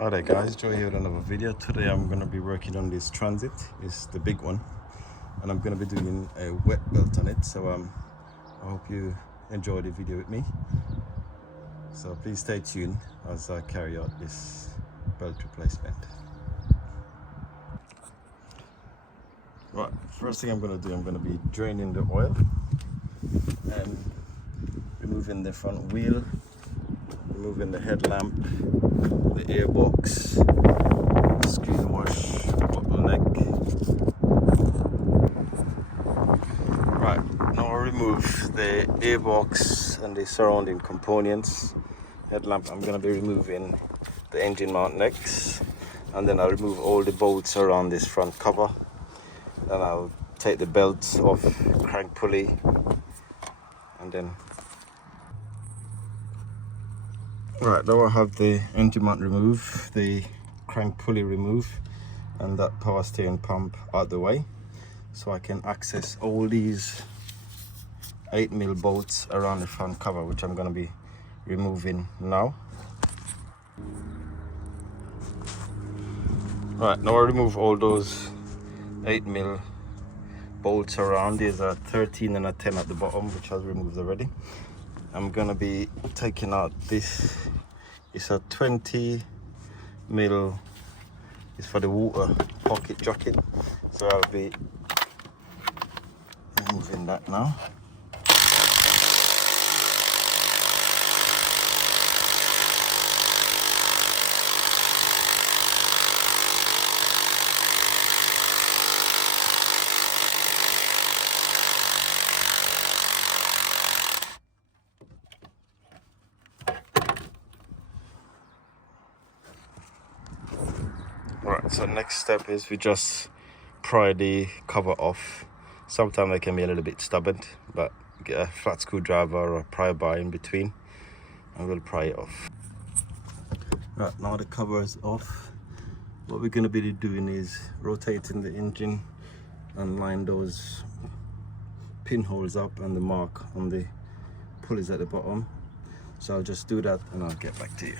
Alright guys, Joe here with another video. Today I'm going to be working on this Transit. It's the big one, and I'm going to be doing a wet belt on it. So I hope you enjoy the video with me. So please stay tuned as I carry out this belt replacement. Right, first thing I'm going to do, I'm going to be draining the oil and removing the front wheel, removing the headlamp, the airbox, screen wash, bottleneck. Right, now I remove the airbox and the surrounding components. Headlamp, I'm going to be removing the engine mount next, and then I'll remove all the bolts around this front cover. Then I'll take the belts off, crank pulley, and then right, now I have the engine mount removed, the crank pulley removed, and that power steering pump out the way, so I can access all these 8mm bolts around the front cover, which I'm going to be removing now. Right, now I remove all those 8mm bolts around. There's a 13 and a 10 at the bottom, which I've removed already. I'm going to be taking out this. It's a 20mm. It's for the water pocket jacket, so I'll be removing that now. Right, so next step is we just pry the cover off. Sometimes they can be a little bit stubborn, but get a flat screwdriver or a pry bar in between and we'll pry it off. Right, now the cover is off. What we're going to be doing is rotating the engine and line those pinholes up and the mark on the pulleys at the bottom. So I'll just do that and I'll get back to you.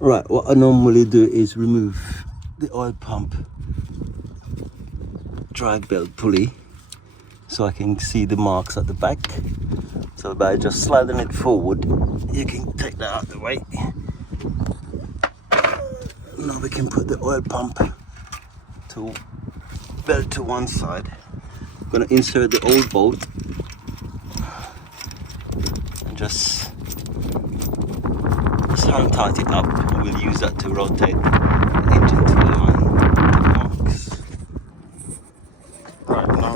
Right, what I normally do is remove the oil pump drag belt pulley so I can see the marks at the back. So by just sliding it forward, you can take that out of the way. Now we can put the oil pump to belt to one side. I'm gonna insert the old bolt and just hand tight it up, and we'll use that to rotate the engine to align the marks. Right, now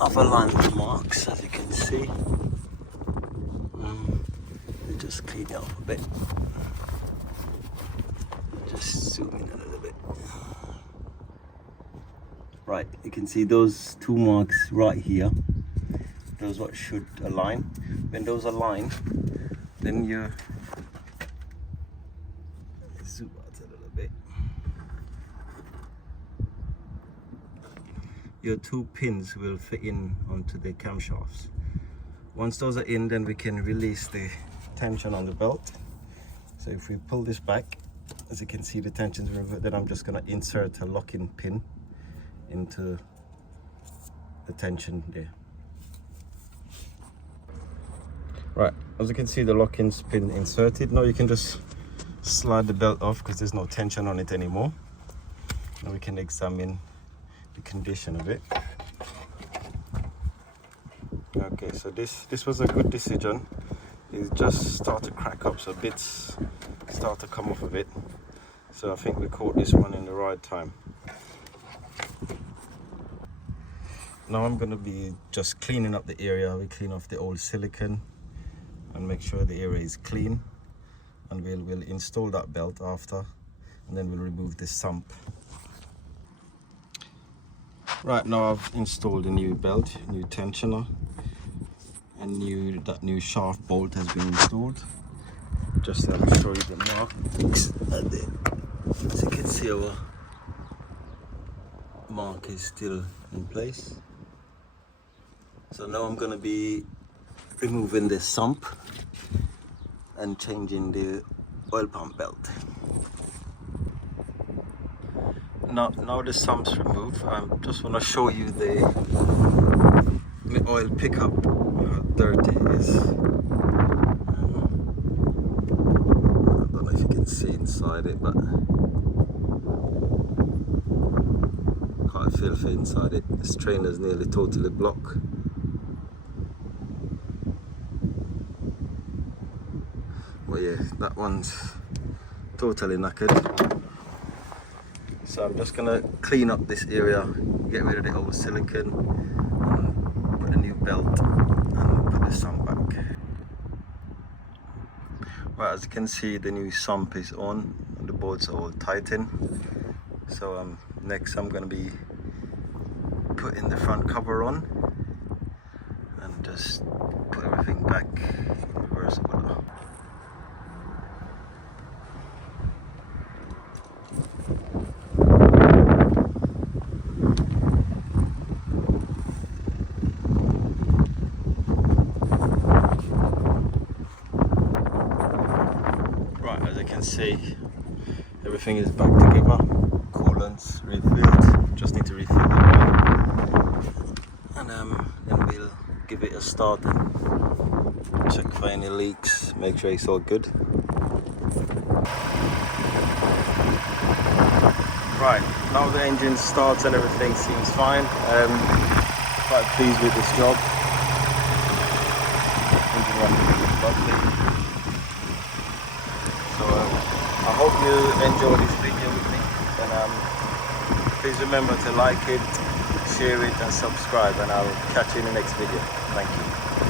I've aligned the marks, as you can see. Just clean it off a bit. Just zoom in a little bit. Right, you can see those two marks right here. Those what should align. When those align, then you zoom out a little bit. Your two pins will fit in onto the camshafts. Once those are in, then we can release the tension on the belt. So if we pull this back, as you can see, the tension's removed. Then I'm just going to insert a locking pin into the tension there. Right, as you can see, the locking pin inserted. Now you can just slide the belt off because there's no tension on it anymore. Now we can examine the condition of it. Okay, so this was a good decision. It just started to crack up, so bits start to come off of it. So I think we caught this one in the right time. Now I'm going to be just cleaning up the area. We clean off the old silicone and make sure the area is clean, and we'll install that belt after, and then we'll remove the sump. Right, now I've installed a new belt, new tensioner, and that new shaft bolt has been installed. Just to show you the marks. As you can see, our mark is still in place. So now I'm going to be removing the sump and changing the oil pump belt. Now the sump's removed, I just want to show you the oil pickup, how dirty it is. I don't know if you can see inside it, but quite filthy inside it. This trainer's nearly totally blocked. But yeah, that one's totally knackered. So I'm just gonna clean up this area, get rid of the old silicone, and put a new belt and put the sump back. Right, as you can see, the new sump is on and the bolts are all tightened. So next I'm gonna be putting the front cover on and just put everything back in reverse order. See, everything is back together, coolant's refilled, just need to refill the oil, and then we'll give it a start and check for any leaks, make sure it's all good. Right, now the engine starts and everything seems fine. Quite pleased with this job. Engine running lovely. I hope you enjoy this video with me, and please remember to like it, share it and subscribe, and I'll catch you in the next video. Thank you.